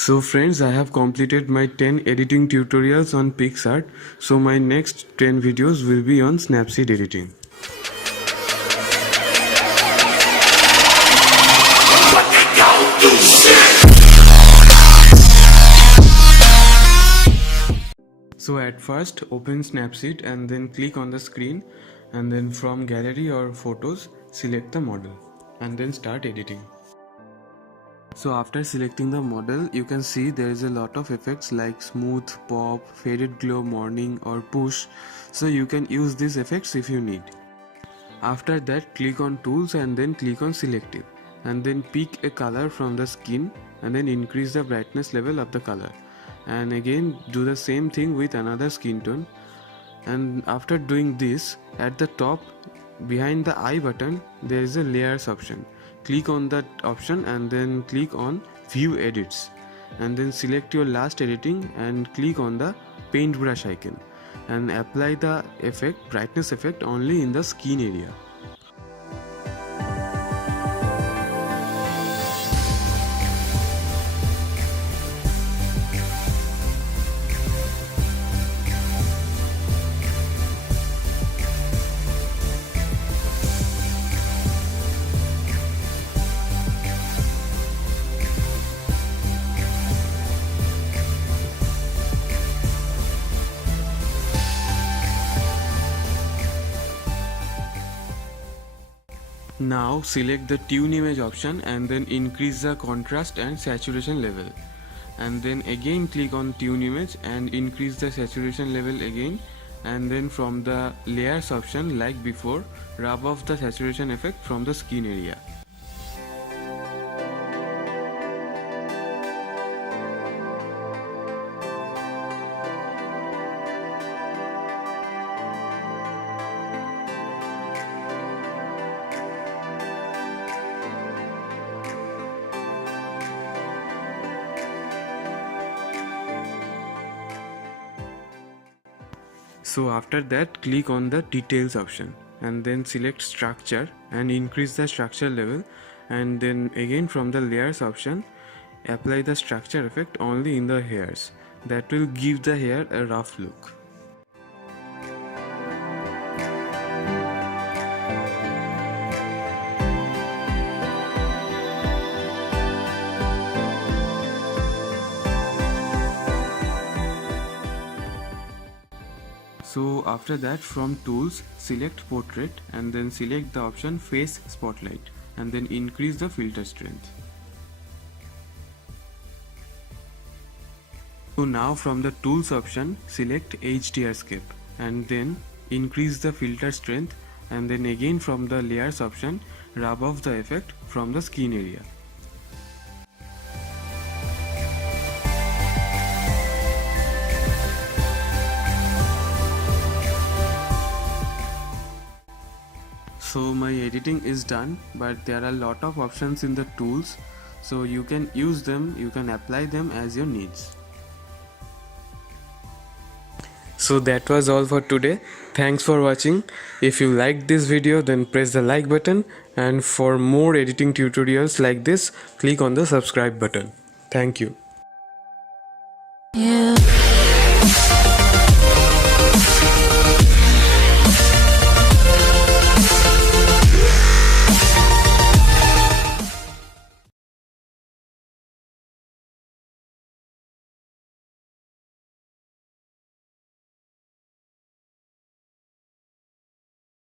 So friends, I have completed my 10 editing tutorials on PixArt. So my next 10 videos will be on Snapseed editing. So at first open Snapseed and then click on the screen, and then from gallery or photos select the model and then start editing. So after selecting the model, you can see there is a lot of effects like smooth, pop, faded glow, morning or push. So you can use these effects if you need. After that, click on tools and then click on selective, and then pick a color from the skin and then increase the brightness level of the color, and again do the same thing with another skin tone. And after doing this, at the top behind the eye button there is a layers option. Click on that option and then click on view edits, and then select your last editing and click on the paintbrush icon and apply the effect, brightness effect, only in the skin area. Now select the tune image option and then increase the contrast and saturation level, and then again click on tune image and increase the saturation level again, and then from the layers option like before, rub off the saturation effect from the skin area. So after that, click on the details option and then select structure and increase the structure level, and then again from the layers option apply the structure effect only in the hairs. That will give the hair a rough look. So after that, from tools select portrait and then select the option face spotlight and then increase the filter strength. So now from the tools option select HDRscape and then increase the filter strength, and then again from the layers option rub off the effect from the skin area. So my editing is done, but there are a lot of options in the tools, so you can use them, you can apply them as your needs. So that was all for today. Thanks for watching. If you liked this video, then press the like button, and for more editing tutorials like this, click on the subscribe button. Thank you. Yeah.